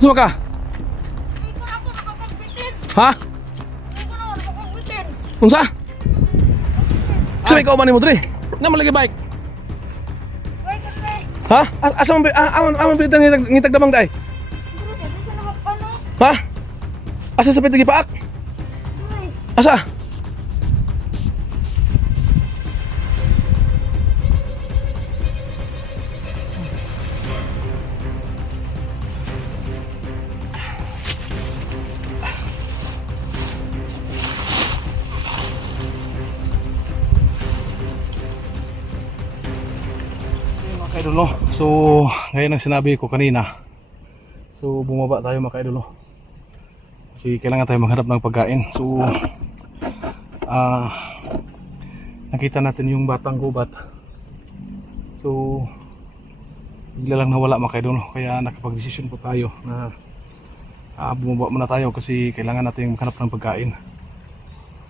Suma ka? Ha? Unsa? Sumay ka umanin mo dre? Naman lagi bike? Ha? Asa mo amon pilitan ngitag damang day? Ha? Asa sa pitagi paak? Asa? Idol, no? So ngayon ang sinabi ko kanina, so bumaba tayo mga idol, no? Kasi kailangan tayo maghanap ng pagkain. So nakita natin yung batang gubat, so bigla lang nawala mga idol, no? Kaya nakapag-desisyon po tayo na bumaba muna tayo kasi kailangan natin maghanap ng pagkain.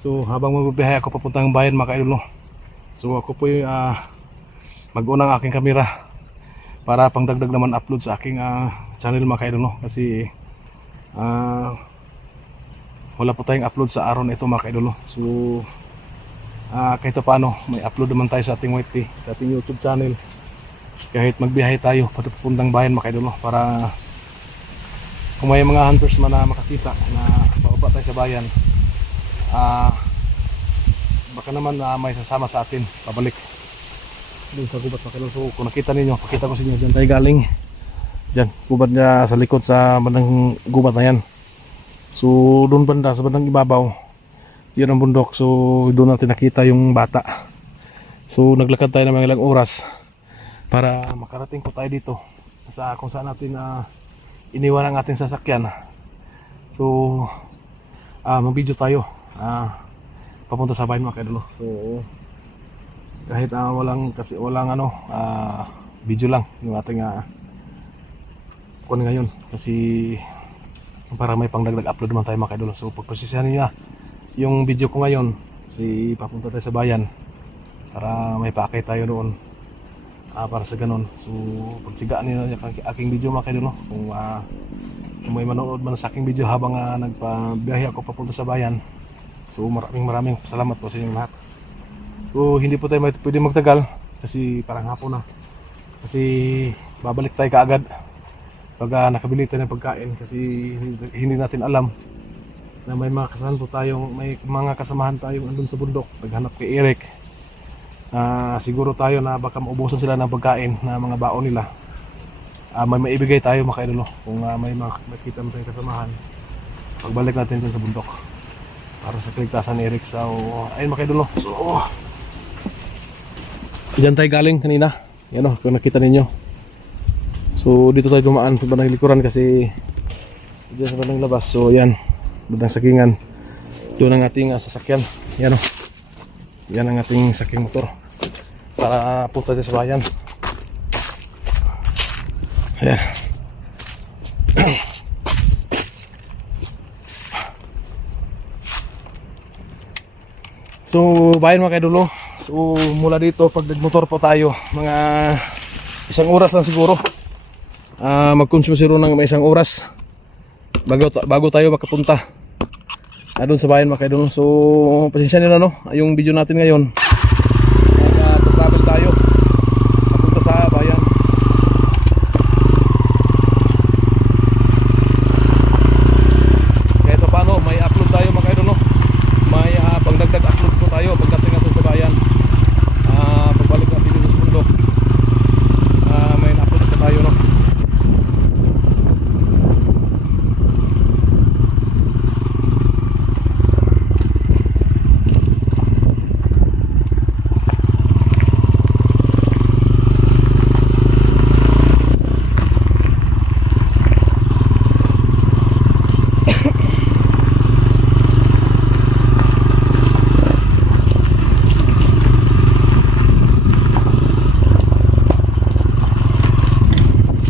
So habang magbibiyahe ako papuntang bayan mga idol, no? So ako po yung mag-unang aking kamera para pangdagdag naman upload sa aking channel mga kaidol, no? Kasi wala po tayong upload sa araw na ito mga kaidol, no? So kahit paano may upload naman tayo sa ating YT, sa ating YouTube channel, kahit magbiyahe tayo papuntang bayan mga kaidol, no? Para kung may mga hunters man na makakita na bababa tayo sa bayan, baka naman may sasama sa atin pabalik doon sa gubat mga kaidol. So kung nakita ninyo, pakita ko sa inyo, dyan tayo galing, dyan gubat niya sa likod sa bandang gubat na yan. So doon banda sa bandang ibabaw, yun ang bundok. So doon natin nakita yung bata. So naglakad tayo ng mga ilang oras para makarating po tayo dito sa kung saan natin iniwan ang ating sasakyan. So mag-video tayo papunta sa bayan mga kaidol. So kahit walang video lang yung ating kunin ngayon kasi para may pangdagdag upload naman tayo mga kaidol. So pagpasisyahan niyo yung video ko ngayon kasi papunta tayo sa bayan para may paakay tayo doon para sa ganun. So pagsigaan niyo yung aking video mga kaidol, kung may manood man sa aking video habang nagpabiyahe ako papunta sa bayan. So maraming salamat po sa inyo lahat. So hindi po tayo pwede magtagal kasi parang hapon na, kasi babalik tayo kaagad pag nakabili tayo ng pagkain kasi hindi natin alam na may mga kasamahan tayong andun sa bundok naghanap kay Eric. Siguro tayo na baka maubusan sila ng pagkain na mga baon nila. May maibigay tayo mga kaidol kung may makita mo tayong kasamahan pagbalik natin dyan sa bundok para sa kaligtasan ni Eric. So ayun mga kaidol, so diyan tayo galing kanina, yan o, kung nakita ninyo. So dito tayo dumaan sa bandang likuran kasi diyan sa bandang labas. So yan, bandang sakingan, doon ang ating sasakyan. Yan o, yan ang ating saking motor para punta tayo sa bayan. Ayan. So bayan mga kaidol. So mula dito pag nagmotor po tayo mga 1 oras lang siguro, mag-consume siguro ng may 1 oras bago tayo makapunta doon sa bayan mga kaidol. So pasensya nyo na, no, yung video natin ngayon travel tayo papunta sa bayan. Kahit paano may upload tayo mga kaidol, no? May pangdagdag upload po tayo pagdating natin sa bayan. Pagbalik natin dito sa bundok, may na-upload na tayo, no?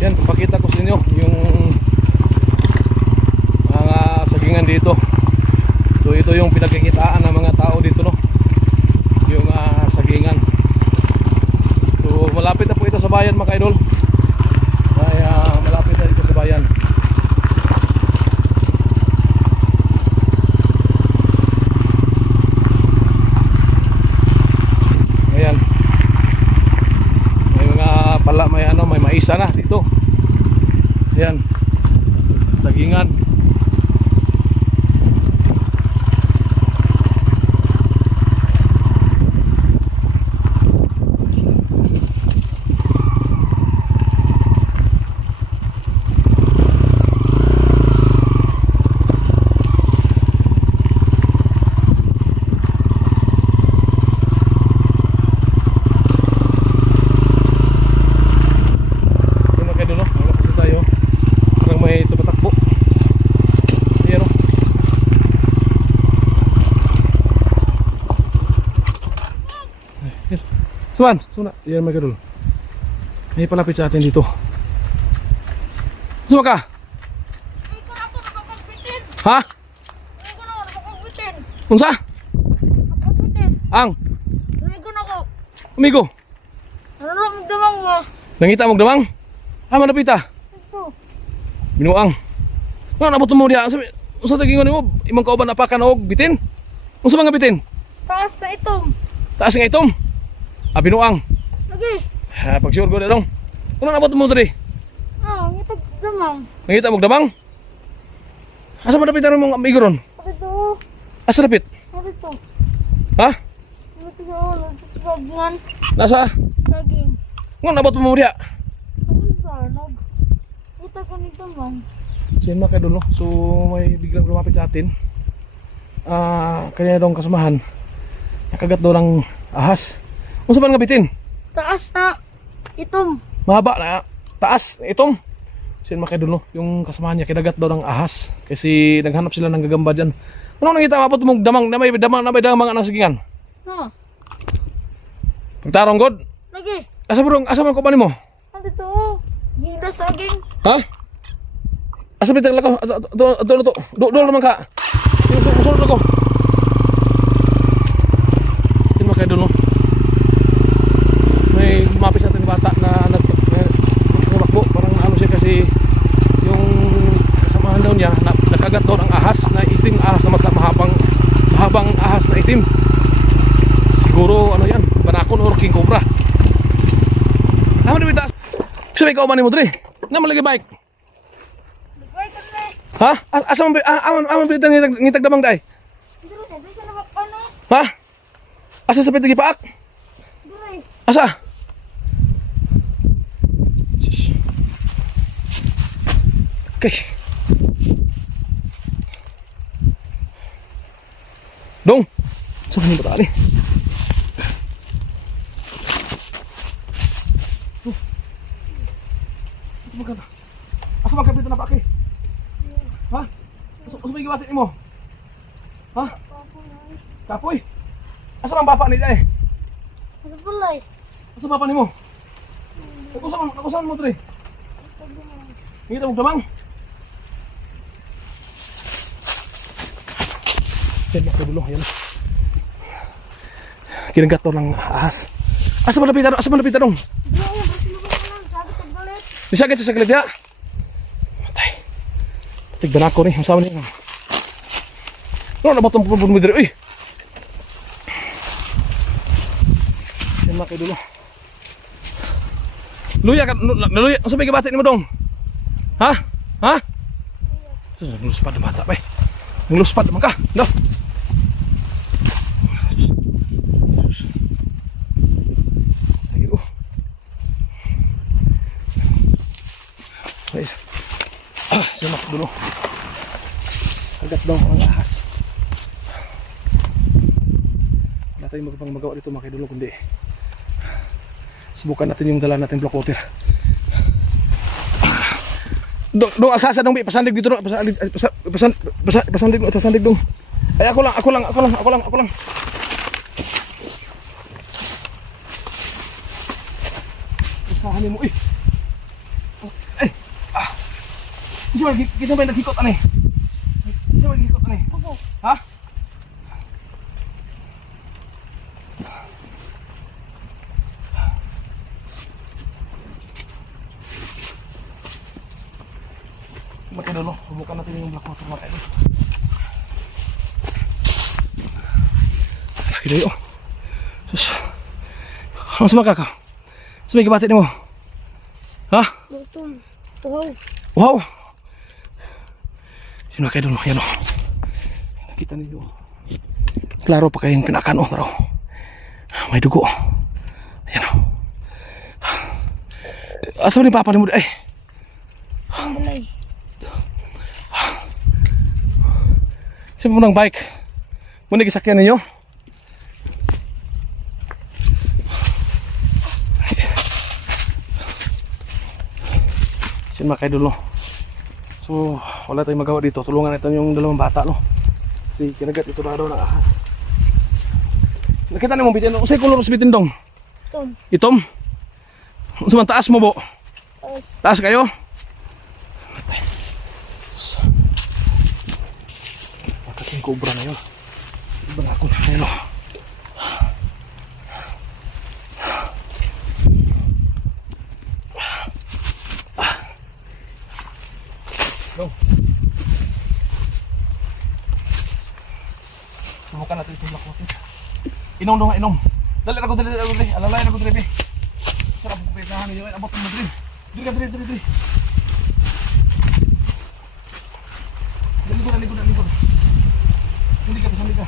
Yan, pakita ko sa inyo yung mga sagingan dito. So ito yung pinagkikitaan ng mga tao dito, no, yung sagingan. So malapit na po ito sa bayan mga idol. Ay malapit na dito sa bayan. Yan. Sagingan. Suman, suna. Yan mga kadol. May palapit sa atin dito. Suma ka? Hindi ko na ako nakapagbitin. Ha? Hindi ko na ako nakapagbitin. Unsa? Nakapagbitin. Ang? Hindi ko na ako. Amigo, Ano na magdamang mo? nangita mo damang? Ha, manapita? Ito. Binuang. Ano nabot mo diha? Sabi, unsa tagingon nimo? Imong kauban apakan og bitin? Unsa mga bitin? Taas na itong. Taas nga itom. Ah, binuang. Lagi. Ha, pag sure ko na dong. Ano nabot mo diri? Ah, ngitag damang. Nangita mo damang? Asa manapitan mo amigo ron? Ito. Asa napit? Ito. Ha? Ito sa sagingan. Nasa? Saging. Ngon nabot mo diha? Saging sa nag. Kita ko nito man. So yun mga kadol, no? So may biglang lumapit sa atin. Kanya daw ang kasamahan. Nakagat daw ng ahas. Kung saan nga bitin? Taas na itong. Mahaba na. Taas. Itong. So yun mga kadol, no? Yung kasamahan niya kinagat daw ng ahas. Kasi naghanap sila ng gagamba dyan. Ano nangita mapot mong damang na may damang ang sagingan? No. Pagtarong god. Lagi. Asa man ko ba nimo? Ito. Hila saging. Ha? Asa bitang lakaw? Ito. Doon naman ka. Susunod ako. Yun mga kadol, no? May lumapit sa ating bata na nagmakbo. Parang ano siya kasi yung kasamahan daw niya nakagat daw ng ahas na itim ahas na mahabang ahas na itim. Siguro ano yan, banakon or king cobra. Tama na bitaas. Sabi ka umanin mo dre. Na malagi bike. Wait a minute. Ha? Asa man aman bitang ngitag damang dai. Dito na makano. Ha? Asa sa pitagi paak? Dito. Asa? Sus. Okay. Dong. Saan ni bata ni? Asa magkapit na pa kay? Ha? Asa may giwatin mo? Ha? Kapoy. Asa man papa ni dai? Sa pulay. Asa papa nimo? Nakusan mo dre. Ngita mo damang. Yan mga kadulo, yan. Kinagat daw ng ahas. Asa malapitan dong? Disagit sa saglit ya. Matay. Tigdan ako ni, ang sama niya. Ano na ba itong pupulbun mo dito? Uy! Yan mga kadulo. Luya ka, luya. Ang sabi kabatin mo dong? Ha? Ha? So, nangluspad ng bata pa eh. Nangluspad naman ka. No? Ayo. Ay. Simak dulu. Agad daw ang ahas. Wala tayong magpang magawa dito mga kadulo kundi subukan natin yung dala natin block water. Dong asasa dong bi pasandig dito dong pasandig dong. Ay ako lang. Usahanin mo eh. Ay. Kita ba nagikot ani? Kita ba nagikot ani? Ha? Magkadalo, subukan natin yung black water mga idol. Lagi dayo. Sus. Ano sa mga kaka? Sa may kabatin mo? Ha? Tuhaw. Wow! Sino kayo doon? Ayan o. Nakita ninyo. Klaro pa kayong pinakan o. Taro. May dugo. Ayan o. Asa ba ni Papa ni mo? Ay! Ang balay. Sino mo ng bike? Muna gisakyan ninyo? Sino mga kayo dulo? So, wala tayong magawa dito. Tulungan natin yung dalawang bata, no? Kasi kinagat ito na daw ng ahas. Nakita niyo mong bitin. Usay kulor sa bitin dong? Tom. Itom? Sa taas mo, bo? Tapos, Taas kayo? Matay. Sus. Matating cobra na yun. Iba na ako na kayo, no? Go. Subukan natin itong lakot. Inom dong, inom. Dali na ko, dali. Alalay na ko, dali. Sarap ko pitahan ninyo. Abot mo, dali. Dali ka. Dalikod. Sandi ka.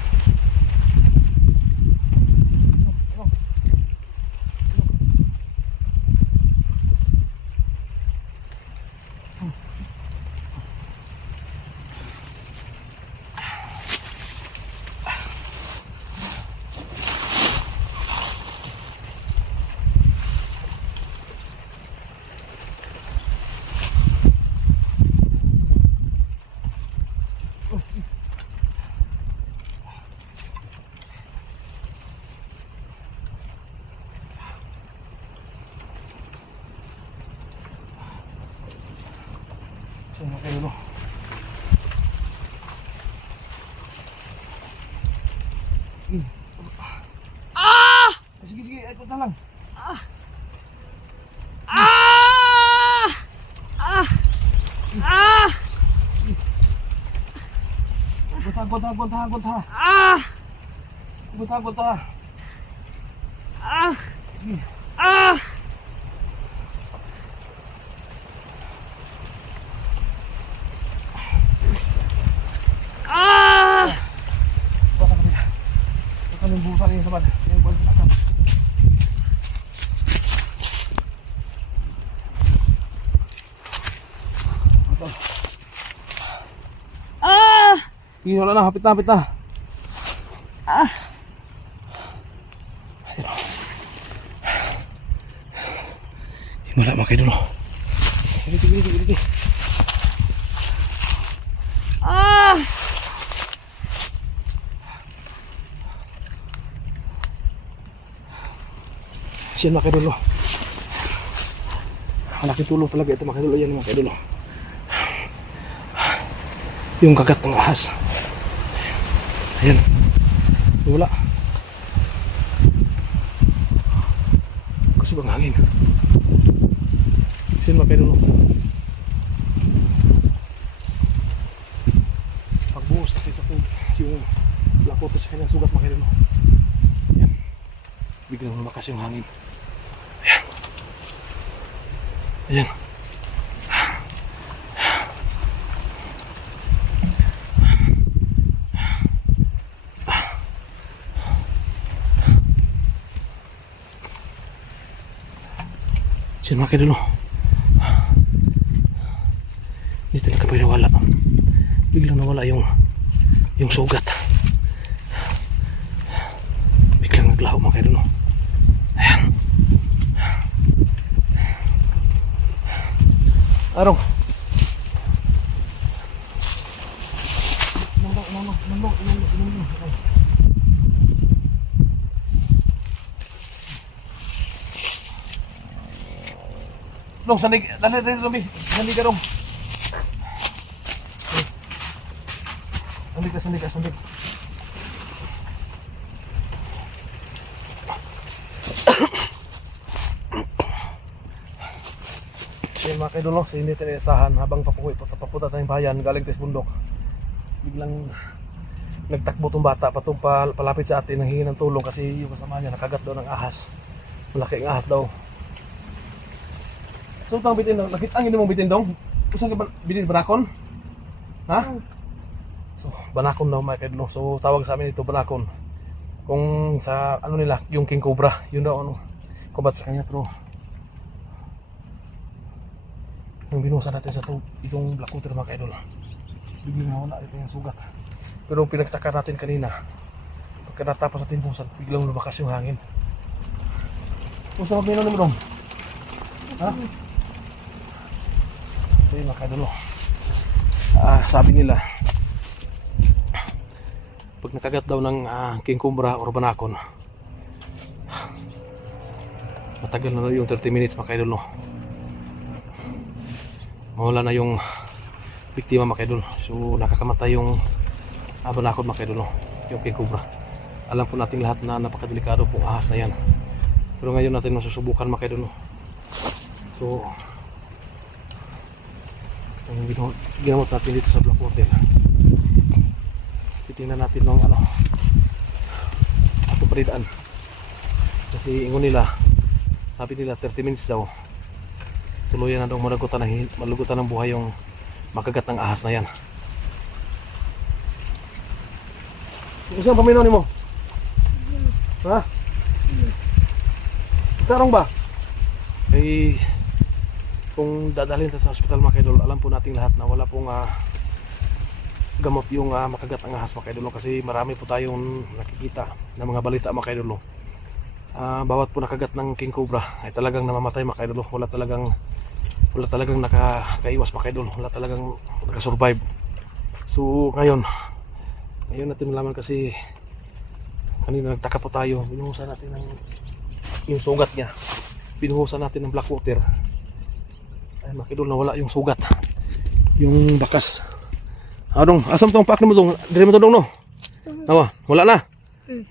Sino kayo, no? Sige, ay punta lang. Gunta. Gunta. Bata ka nila. Ito yung busa niya sa bad. Yung buwan sa akan. Ito. Sige, wala na. Hapit na. Ayun. Himala mga kayo dulo. Dito. Siyan mga kayo dulo. Malaking tulong talaga ito mga kayo dulo. Yan mga kayo dulo. Yung kagat ng ahas. Ayan. Wala. Gusto bang hangin? Siyan mga kayo dulo. Pagbuhos natin sa tubig. Yung lakot sa kanyang sugat mga kayo dulo. Ayan. Biglang lumakas yung hangin. Ayan. Siyan mga kayo dulo. Hindi talaga pwede nawala. Biglang nawala yung sugat. Biglang naglaho mga kayo dulo. Ayan. Arong. Inom. Dong, sandig. Dali, Robi. Sandig ka, dong. Sandig. Yan mga kaidolo, sa hindi tayo inasahan habang paputa tayong bayan galing tayo sa bundok. Biglang nagtakbo tong bata patong palapit sa atin, nanghingi ng tulong kasi yung kasama niya nakagat daw ng ahas. Malaking ahas daw. So tang bitin dong, nakita ang mong bitin dong? Usa ka ba bilin banakon? Ha? So, banakon daw mga kaidol. So, tawag sa amin ito banakon. Kung sa ano nila, yung king cobra, yun daw ano, kubat sa kanya pero yung binusa natin sa itong black water mga kaidol, biglang nawala ito yung sugat. Pero pinagtaka natin kanina, pagka natapos natin busan, biglang lumakas yung hangin. Kung sa mabino naman dong, ha? So yun mga kaidol, sabi nila pag nakagat daw ng king cobra or banakon, matagal na yung 30 minutes mga kaidol, no? Mawala na yung biktima mga kaidol. So nakakamatay yung banakon mga kaidol, no? Yung king cobra. Alam po nating lahat na napakadelikado pong ahas na yan, pero ngayon natin masusubukan mga kaidol, no? So ang ginamot natin dito sa black water, titingnan natin ng ano ato paridaan, kasi ingon nila, sabi nila 30 minutes daw tuluyan na daw malugutan ng buhay yung makagat ng ahas na yan. Isang paminaw ni mo? Ha? Karong ba? Eh, kung dadalhin tayo sa hospital mga kaidol, alam po nating lahat na wala pong gamot yung makagat ng ahas mga kaidol, kasi marami po tayong nakikita ng mga balita mga kaidol. Bawat po nakagat ng king cobra ay talagang namamatay mga kaidol. Wala talagang nakaiwas mga kaidol, wala talagang nakasurvive. So ngayon natin nalaman, kasi kanina nagtaka po tayo, binuhusan natin yung sugat niya, binuhusan natin ng black water, ay mga kaidol, nawala yung sugat, yung bakas. Adong, asam tong paak mo dong, dire mo to dong no? Awa, wala na.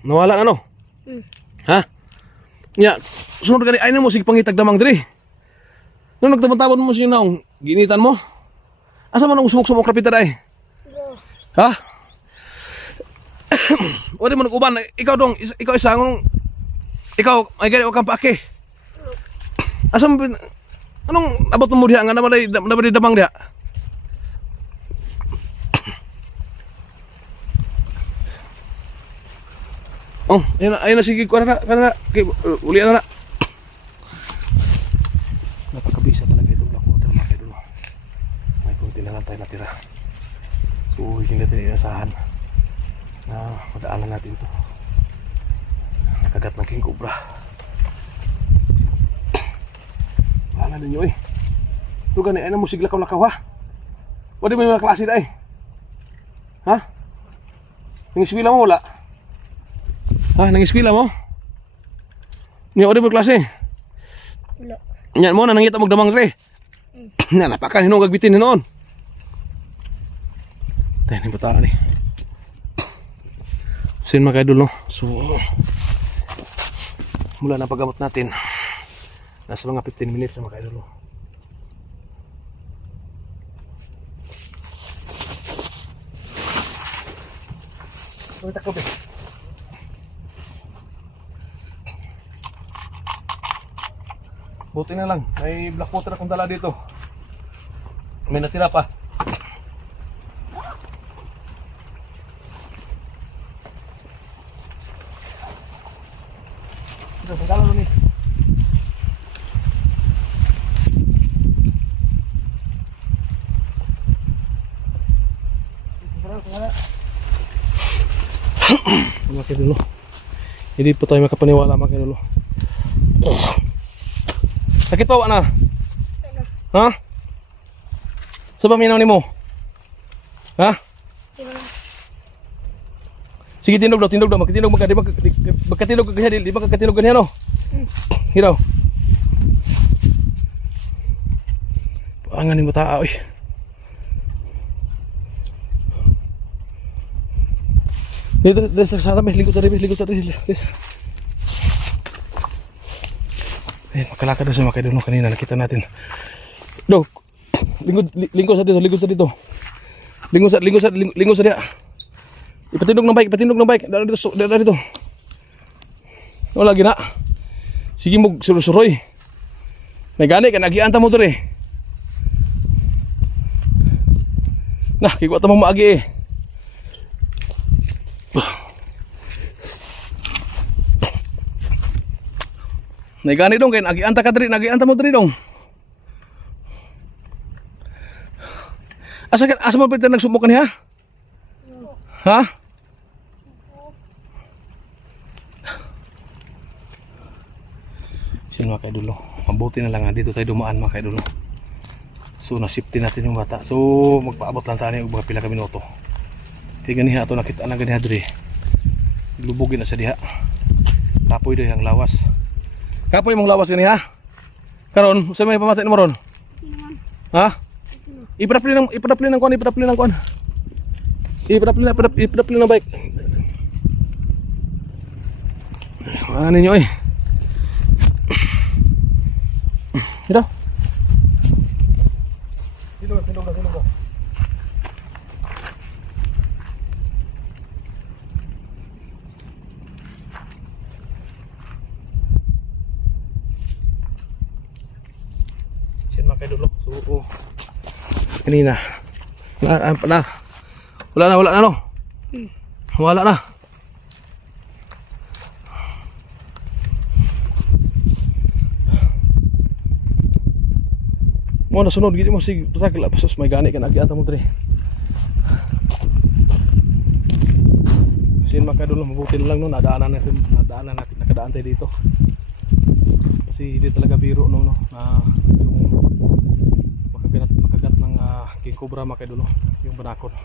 Nawala na no? Ha? Nya, sunod gani ay na mo sige pangitag damang dire. Nung nagtabon-tabon mo siya naong, ginitan mo? Asa mo nang sumok-sumok rapita dai? Ha? Wala mo nag-uban, ikaw dong, ikaw isang ikaw ay gani wa kang paake. Asa mo anong abot mo diha nga nabalay damang diha? Oh, ayun na sige, kana na, uli na. Napakabisa talaga itong black water mga kaidol. May kunti na lang tayo natira. So, hindi natin inasahan na madaanan natin to. Nakagat ng king cobra. Bahala ninyo eh. Ito gani, ay na mo siglakaw-lakaw ha? Wala may mga klase na eh. Ha? Nangiswila mo wala? Ha? Nangiswila mo? Niya, wala may klase? Wala. Yan mo na nangita mo damang re. Na napakan hinong gagbitin noon. Tayo ni bataan eh. Sin mga kaidol no. So mula na paggamot natin, nasa mga 15 minutes na mga kaidol no. Kita ko ba? Buti na lang, may black water akong dala dito. May natira pa. Ito, pagkala nun eh. Mga kaidol, hindi po tayo makapaniwala mga kaidol. Sakit pa na? Ha? Sa paminaw ni mo? Ha? Sige, tindog daw, magkatindog magkatindog ganyan, di ba kakatindog ganyan no? Hiraw. Paanganin mo tao eh. Dito sa tabi, ligot sa tabi. Eh, makalakad na siya mga kaidol kanina, nakita natin. Do, linggo sa dito. Linggo sa diya. Ipatindog ng bike. Dito. Wala gina. Sige mo suroy. May gani ka nagianta mo to eh. Nah, kaya ko tamang maagi eh. Naigani dong kay nagianta ka diri, nagianta mo diri dong. Asa mo pwede nagsumok niya? Ha? Sino mga kaidulo? Mabuti na lang nga dito tayo dumaan mga kaidulo. So nasipti natin yung bata. So magpaabot lang tayo mga pila ka minuto. Tingnan niya ito nakita na ganiha diri. Lubugin na sa diha. Kapoy doy ang lawas. Kapoy mong lawas ganiha. Karon, sa may pamatay mo ron? Ha? Ipadapli ng kuan. Ipadapli ng bike. Ano niyo eh? Ito. Sino ba? Siyan mga kaidolo. So, kanina. Wala na no? Wala na. Mo nasunod gid mo sig patagla pasos may gani ka nagiata mo dre. Sin makadulo mabuti lang no nadaanan natin nakadaan tayo dito. Kasi hindi talaga biro no na yung makagat ng king cobra makadulo yung banakon.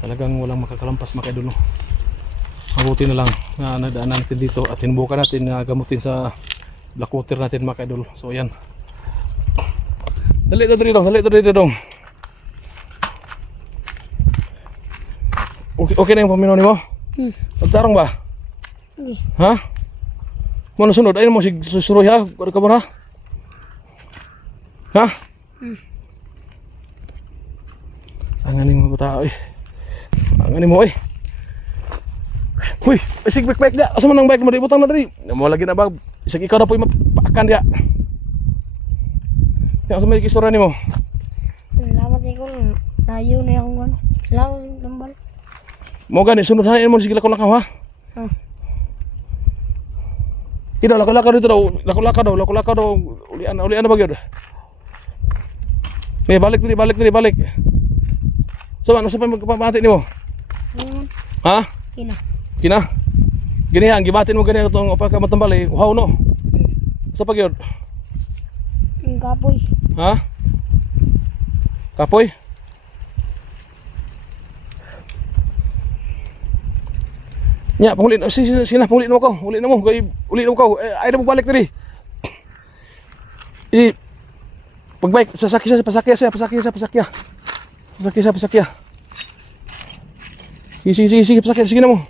Talagang walang makakalampas makadulo. Mabuti na lang na nadaanan natin dito at hinubukan natin gamutin sa black water natin makadulo. So yan. Dali to dito dong. Okay na yung paminaw ni mo? Pagtarong ba? Ha? Mo nasunod ayun mo susuroy ha? Kuha ka ba ha? Ha? Anganin mo tao eh. Anganin mo eh. Uy, isig bike dia. Asa man ang bike mo di butang na diri. Mo lagi na ba? Isig ikaw na po mapaakan dia. Yang sa may kistora ni mo. Salamat ikaw. Tayo na akong ano. Salamat sa tambal. Mo gani sunod hain mo sige lakaw ha. Tidak lakaw dito daw. Lakaw daw. Ulian ba gyud? May balik. So ano sa pamati nimo? Ha? Kina. Gini ang gibatin mo gani itong apa ka matambal eh. Uhaw no. Sa pagyod. Kapoy. Ha? Kapoy? Nya, pangulin. Sina, pangulin mo ko. Uli na mo ko. Ay na mo balik diri. Pagbike, pasakya. Sige, pasakya. Sige na mo.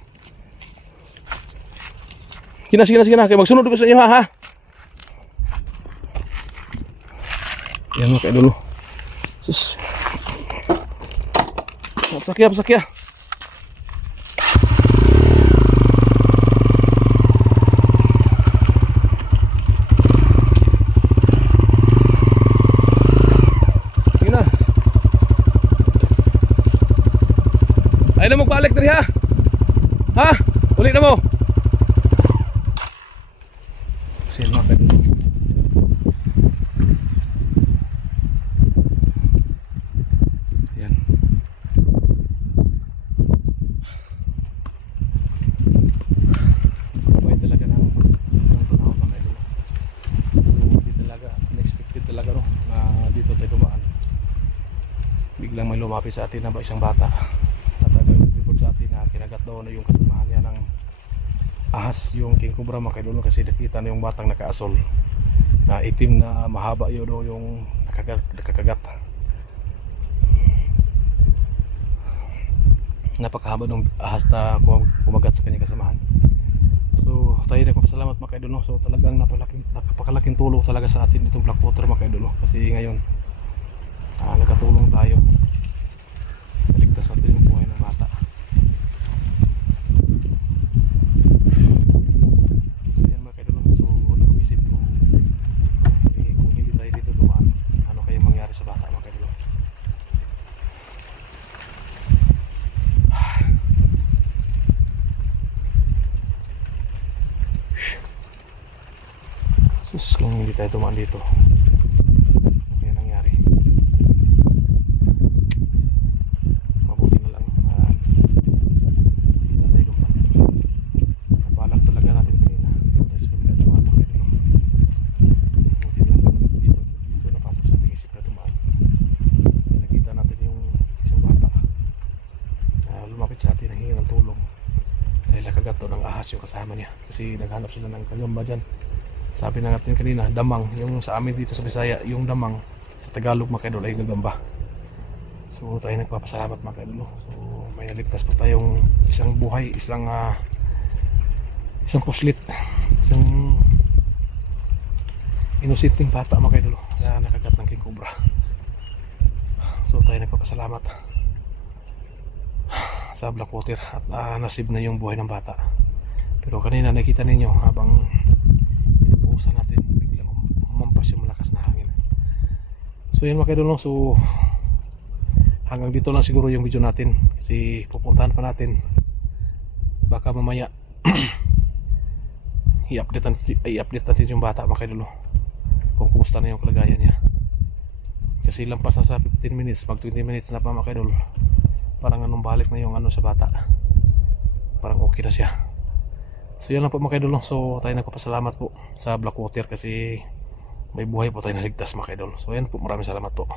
Kina. Kaya magsunod ko sa inyo ha. Yan mo kayo dulu. Sus. Pasakya. Sige na. Ay na magbalik diri ha. Ha? Uli na mo. Sige mo kayo dulu. Biglang may lumapit sa atin na ba isang bata at report sa atin na kinagat daw na yung kasamahan niya ng ahas yung king cobra mga kaidolo kasi nakita na yung batang nakaasol na itim na mahaba yun daw yung nakakagat. Napakahaba ng ahas na kumagat sa kanyang kasamahan. So tayo nagpapasalamat mga kaidolo. So talagang napakalaking tulong talaga sa atin itong black water mga kaidolo kasi ngayon nakatulong tayo. Naligtas natin yung buhay ng bata. So yan mga kaidolo. So nag-isip ko kung hindi tayo dito dumaan, ano kayang mangyari sa bata mga kaidolo. tayo tumaan dito. Kaya nangyari. Mabuti na lang. Hindi tayo gumpan. Nabalak talaga natin kanina. Tayo sa kabila tumaan mga idol. Mabuti na lang. Dito napasok sa ating isip na tumaan. Nakita natin yung isang bata na lumapit sa atin, nanghingi ng tulong dahil nakagat daw ng ahas yung kasama niya kasi naghanap sila ng kagamba dyan. Sabi na natin kanina, damang, yung sa amin dito sa Bisaya, yung damang sa Tagalog mga kaidol ay gagamba. So tayo nagpapasalamat mga kaidol. So may naligtas pa tayong isang buhay, isang puslit, isang inusiting bata mga kaidol na nakagat ng king cobra. So tayo nagpapasalamat sa Blackwater at nasib na yung buhay ng bata. Pero kanina nakita ninyo habang pinupusan natin, biglang humampas yung malakas na hangin. So yun mga kaidol, so hanggang dito lang siguro yung video natin kasi pupuntahan pa natin. Baka mamaya i-update natin yung bata mga kaidol kung kumusta na yung kalagayan niya. Kasi lampas na sa 15 minutes, mag 20 minutes na pa mga kaidol. Parang anong balik na yung sa bata. Parang okay na siya. So yan lang po mga kaidol. So tayo nagpapasalamat po sa Blackwater kasi may buhay po tayo naligtas mga kaidol. So yan po, maraming salamat po.